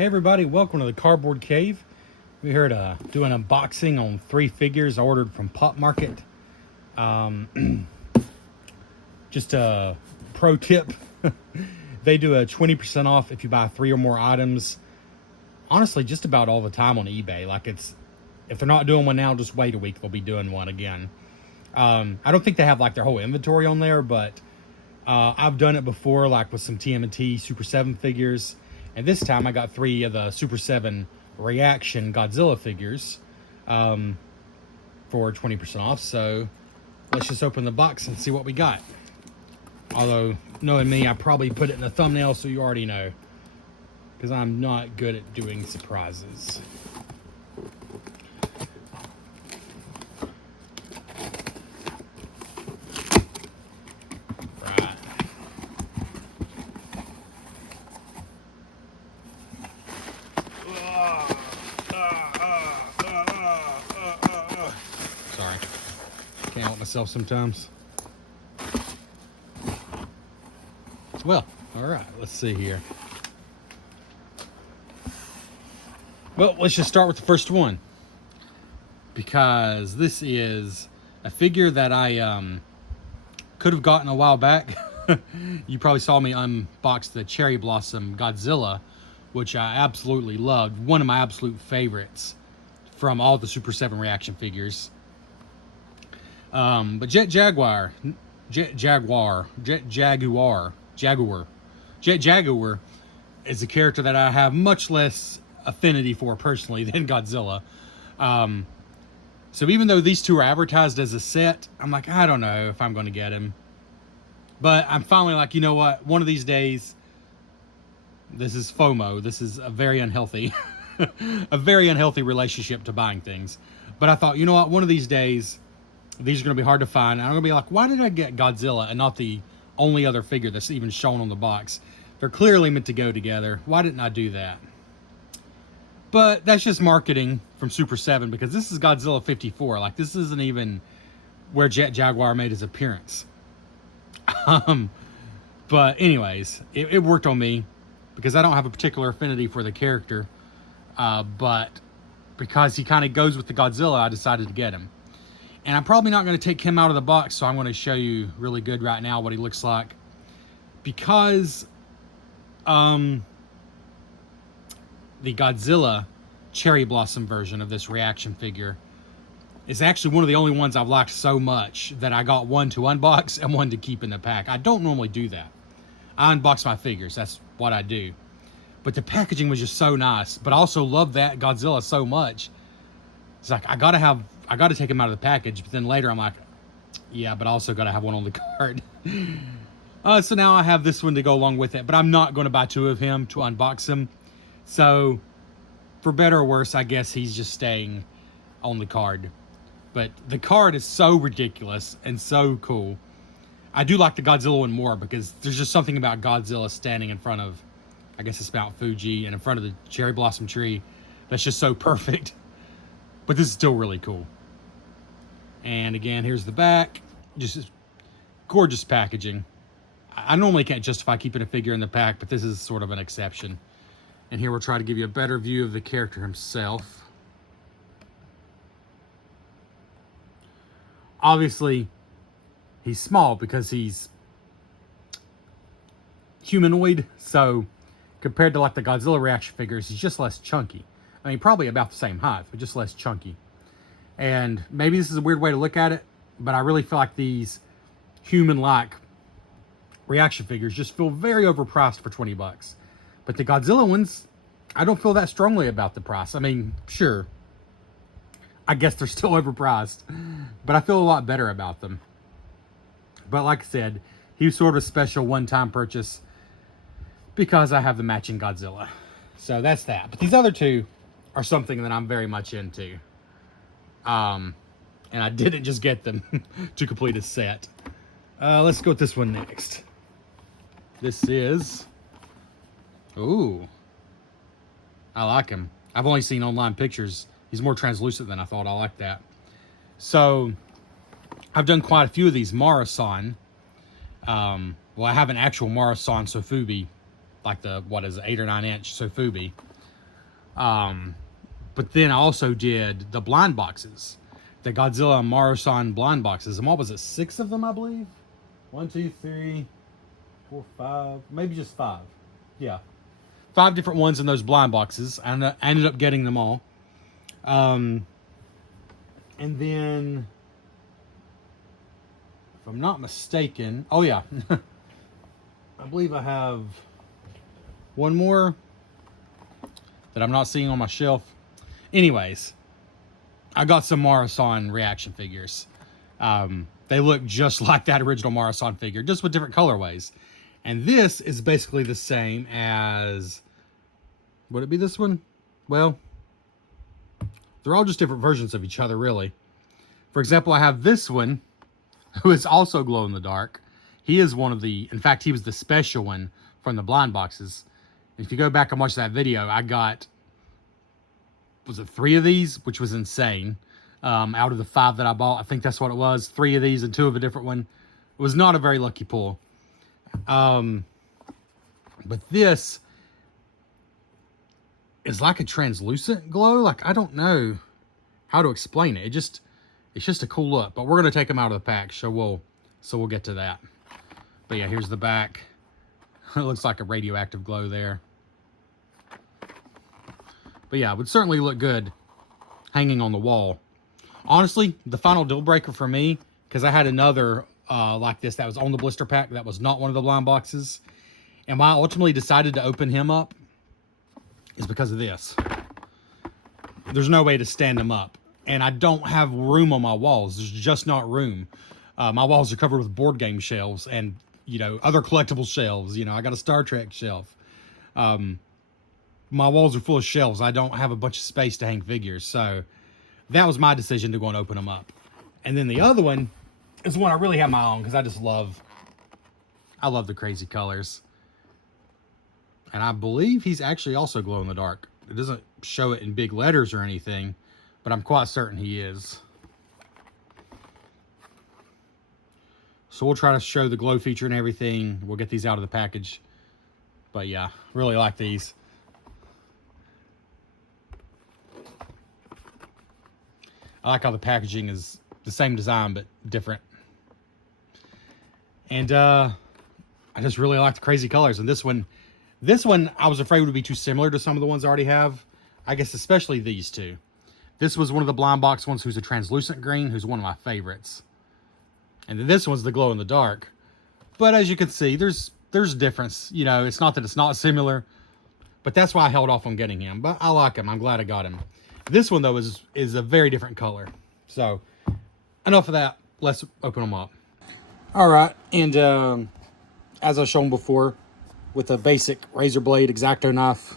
Hey everybody, welcome to the Cardboard Cave. We're here to do an unboxing on 3 figures I ordered from Pop Market. Just a pro tip, they do a 20% off if you buy 3 or more items. Honestly, just about all the time on eBay. If they're not doing one now, just wait a week, they'll be doing one again. I don't think they have like their whole inventory on there, but I've done it before, like with some TMNT Super 7 figures. And this time I got 3 of the Super 7 Reaction Godzilla figures for 20% off. So let's just open the box and see what we got. Although, knowing me, I probably put it in the thumbnail so you already know, because I'm not good at doing surprises. Sorry, can't help myself sometimes. Well, all right, let's see here. Well, let's just start with the first one, because this is a figure that I could have gotten a while back. You probably saw me unbox the Cherry Blossom Godzilla, which I absolutely loved. One of my absolute favorites from all the Super 7 Reaction figures. But Jaguar is a character that I have much less affinity for personally than Godzilla. So even though these two are advertised as a set, I'm like, I don't know if I'm going to get him. But I'm finally like, you know what? One of these days, this is FOMO. This is a very unhealthy, a very unhealthy relationship to buying things. But I thought, you know what? One of these days, these are going to be hard to find. And I'm going to be like, why did I get Godzilla and not the only other figure that's even shown on the box? They're clearly meant to go together. Why didn't I do that? But that's just marketing from Super 7, because this is Godzilla 54. Like, this isn't even where Jet Jaguar made his appearance. But anyways, it worked on me because I don't have a particular affinity for the character. But because he kind of goes with the Godzilla, I decided to get him. And I'm probably not going to take him out of the box, so I'm going to show you really good right now what he looks like. Because the Godzilla Cherry Blossom version of this Reaction figure is actually one of the only ones I've liked so much that I got one to unbox and one to keep in the pack. I don't normally do that. I unbox my figures. That's what I do. But the packaging was just so nice. But I also love that Godzilla so much. It's like, I gotta take him out of the package. But then later I'm like, yeah, but I also gotta have one on the card. So now I have this one to go along with it. But I'm not going to buy 2 of him to unbox him. So for better or worse, I guess he's just staying on the card. But the card is so ridiculous and so cool. I do like the Godzilla one more because there's just something about Godzilla standing in front of, I guess it's Mount Fuji, and in front of the cherry blossom tree that's just so perfect. But this is still really cool. And again, here's the back. Just gorgeous packaging. I normally can't justify keeping a figure in the pack, but this is sort of an exception. And here we'll try to give you a better view of the character himself. Obviously, he's small because he's humanoid. So compared to like the Godzilla Reaction figures, he's just less chunky. I mean, probably about the same height, but just less chunky. And maybe this is a weird way to look at it, but I really feel like these human-like Reaction figures just feel very overpriced for 20 bucks. But the Godzilla ones, I don't feel that strongly about the price. I mean, sure, I guess they're still overpriced, but I feel a lot better about them. But like I said, he was sort of a special one-time purchase because I have the matching Godzilla. So that's that. But these other 2 are something that I'm very much into. And I didn't just get them to complete a set. Let's go with this one next. This is... Ooh. I like him. I've only seen online pictures. He's more translucent than I thought. I like that. So, I've done quite a few of these Marusan. Well, I have an actual Marusan Sofubi, like the, 8 or 9 inch Sofubi. But then I also did the blind boxes, the Godzilla and Marusan blind boxes. And what was it, 6 of them, I believe? 1, 2, 3, 4, 5, maybe just 5. Yeah, 5 different ones in those blind boxes. And I ended up getting them all. And then, if I'm not mistaken, oh yeah, I believe I have one more that I'm not seeing on my shelf. Anyways, I got some Marusan reaction figures. They look just like that original Marusan figure, just with different colorways. And this is basically the same as, would it be this one? Well, they're all just different versions of each other, really. For example, I have this one, who is also glow in the dark. He is one of the, in fact, he was the special one from the blind boxes. If you go back and watch that video, I got, was it 3 of these, which was insane. Out of the 5 that I bought, I think that's what it was. 3 of these and 2 of a different one. It was not a very lucky pull. But this is like a translucent glow. Like, I don't know how to explain it. It's just a cool look. But we're gonna take them out of the pack, so we'll get to that. But yeah, here's the back. It looks like a radioactive glow there. But yeah, it would certainly look good hanging on the wall. Honestly, the final deal breaker for me, because I had another like this that was on the blister pack that was not one of the blind boxes. And why I ultimately decided to open him up is because of this. There's no way to stand him up. And I don't have room on my walls. There's just not room. My walls are covered with board game shelves and, you know, other collectible shelves. You know, I got a Star Trek shelf. My walls are full of shelves. I don't have a bunch of space to hang figures. So that was my decision to go and open them up. And then the other one is one I really have my own because I love the crazy colors. And I believe he's actually also glow in the dark. It doesn't show it in big letters or anything, but I'm quite certain he is. So we'll try to show the glow feature and everything. We'll get these out of the package. But yeah, really like these. I like how the packaging is the same design, but different. And I just really like the crazy colors. And this one I was afraid would be too similar to some of the ones I already have. I guess especially these two. This was one of the blind box ones who's a translucent green, who's one of my favorites. And then this one's the glow in the dark. But as you can see, there's a difference. You know, it's not that it's not similar, but that's why I held off on getting him. But I like him. I'm glad I got him. This one, though, is a very different color. So, enough of that. Let's open them up. All right. And as I've shown before, with a basic razor blade X-Acto knife,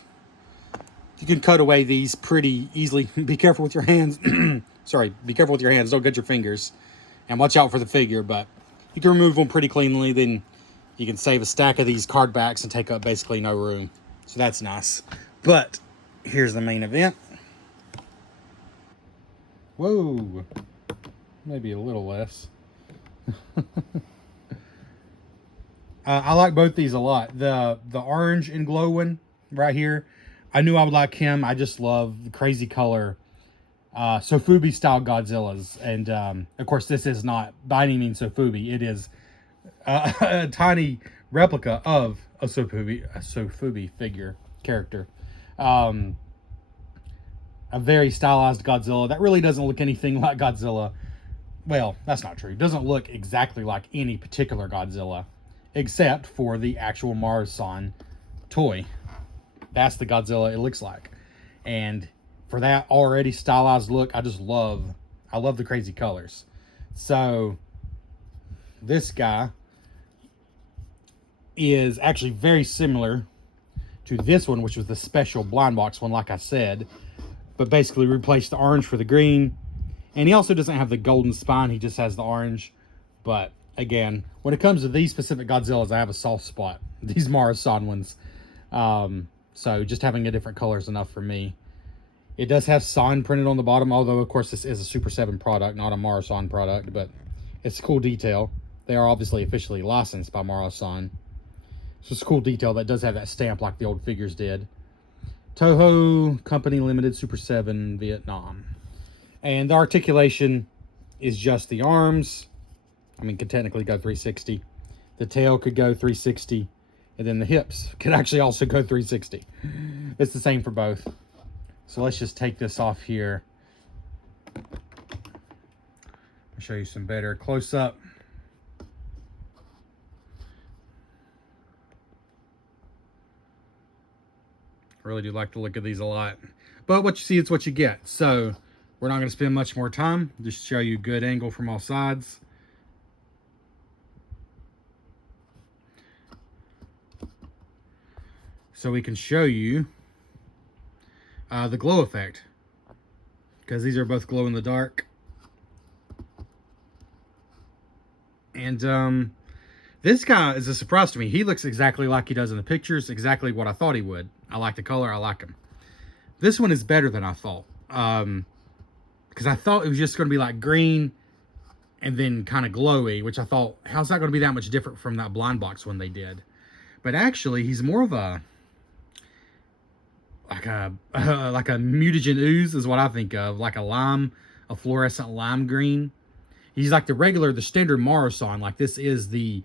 you can cut away these pretty easily. Be careful with your hands. Sorry, be careful with your hands. Don't cut your fingers. And watch out for the figure. But you can remove them pretty cleanly. Then you can save a stack of these card backs and take up basically no room. So that's nice. But here's the main event. Whoa, maybe a little less. I like both these a lot. The orange and glow one right here, I knew I would like him. I just love the crazy color Sofubi style Godzillas. And of course, this is not by any means Sofubi. It is a tiny replica of a Sofubi figure character. A very stylized Godzilla that really doesn't look anything like Godzilla. Well, that's not true. It doesn't look exactly like any particular Godzilla, except for the actual Marusan toy. That's the Godzilla it looks like. And for that already stylized look, I love the crazy colors. So this guy is actually very similar to this one, which was the special blind box one, like I said. But basically replaced the orange for the green. And he also doesn't have the golden spine. He just has the orange. But again, when it comes to these specific Godzillas, I have a soft spot. These Marusan ones. So just having a different color is enough for me. It does have San printed on the bottom. Although, of course, this is a Super 7 product, not a Marusan product. But it's a cool detail. They are obviously officially licensed by Marusan. So it's a cool detail that does have that stamp like the old figures did. Toho Company Limited Super 7 Vietnam. And the articulation is just the arms. I mean, could technically go 360. The tail could go 360. And then the hips could actually also go 360. It's the same for both. So let's just take this off here. I'll show you some better close-up. I really do like the look of these a lot. But what you see is what you get. So we're not going to spend much more time. Just show you a good angle from all sides. So we can show you the glow effect, because these are both glow in the dark. And this guy is a surprise to me. He looks exactly like he does in the pictures, exactly what I thought he would. I like the color, I like him. This one is better than I thought, because I thought it was just going to be like green and then kind of glowy, which I thought, how's that going to be that much different from that blind box one they did? But actually, he's more of a like a mutagen ooze is what I think of, like a lime, a fluorescent lime green. He's like the standard Marusan. Like, this is the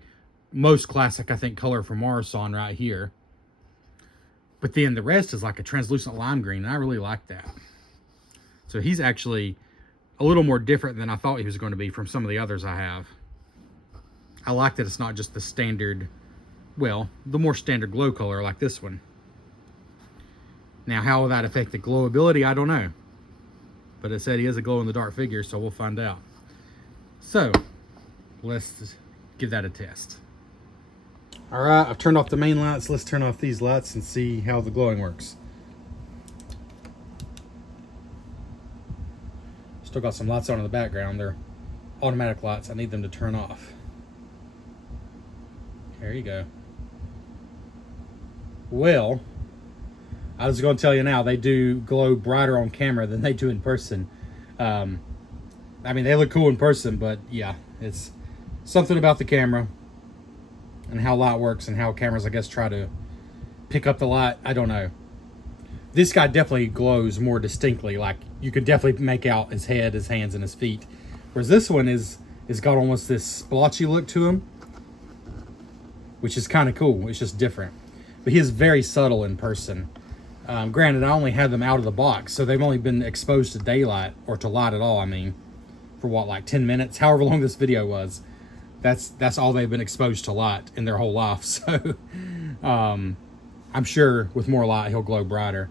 most classic, I think, color for Marusan right here. But then the rest is like a translucent lime green, and I really like that. So he's actually a little more different than I thought he was going to be from some of the others I have. I like that it's not just the standard, well, the more standard glow color like this one. Now, how will that affect the glowability? I don't know. But it said he is a glow-in-the-dark figure, so we'll find out. So, let's give that a test. Alright, I've turned off the main lights. Let's turn off these lights and see how the glowing works. Still got some lights on in the background. They're automatic lights. I need them to turn off. There you go. Well, I was going to tell you now, they do glow brighter on camera than they do in person. I mean, they look cool in person, but yeah, it's something about the camera and how light works and how cameras, I guess, try to pick up the light. I don't know. This guy definitely glows more distinctly. Like, you could definitely make out his head, his hands, and his feet. Whereas this one is got almost this splotchy look to him, which is kind of cool. It's just different. But he is very subtle in person. Granted, I only had them out of the box, so they've only been exposed to daylight, or to light at all, I mean, for what, like 10 minutes? However long this video was. That's all they've been exposed to light in their whole life. So, I'm sure with more light, he'll glow brighter.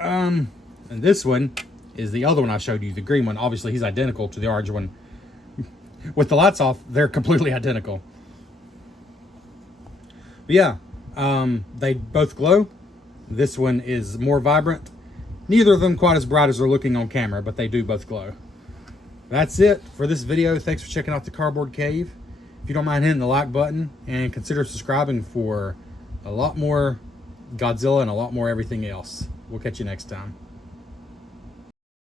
And this one is the other one I showed you, the green one. Obviously, he's identical to the orange one. With the lights off, they're completely identical. But yeah, they both glow. This one is more vibrant. Neither of them quite as bright as they're looking on camera, but they do both glow. That's it for this video. Thanks for checking out the Cardboard Cave. If you don't mind hitting the like button, and consider subscribing for a lot more Godzilla and a lot more everything else. We'll catch you next time.